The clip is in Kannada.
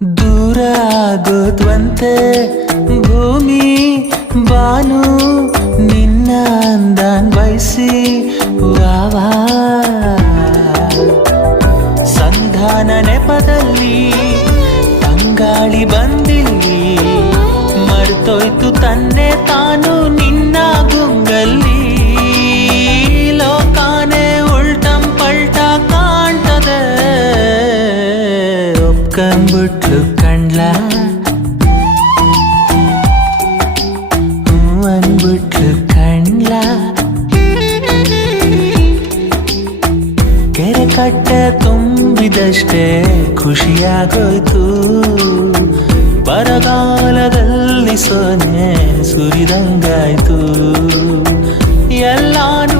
ದೂರ ಆಗೋದ್ವಂತೆ ಭೂಮಿ ಬಾನು ನಿನ್ನ ಅಂದಾನ್ ಬಯಸಿ ವಾವಾ ಸಂಧಾನ ನೆಪದಲ್ಲಿ ತಂಗಾಳಿ ಬಂದಿಲ್ಲಿ ಮರ್ತೋಯ್ತು ತನ್ನೆ ತಾನು ನಿನ್ನ ಗುಂಗಲ್ಲಿ ಲೋಕಾನೆ ಉಲ್ಟಂ ಪಲ್ಟ ಕಾಣ್ತದೆ ಒಪ್ಕೊಂಡ್ಬಿಟ್ಲು ಕಂಡ್ಲ ಅಂದ್ಬಿಟ್ಲು ಕಂಡ್ಲ ಕೆರೆ ಕಟ್ಟೆ ತುಂಬಿದಷ್ಟೇ ಖುಷಿಯಾಗೋಯ್ತು ಬರಗಾಲದಲ್ಲಿ ಸೊನೆ ಸುರಿದಂಗಾಯ್ತು ಎಲ್ಲಾನು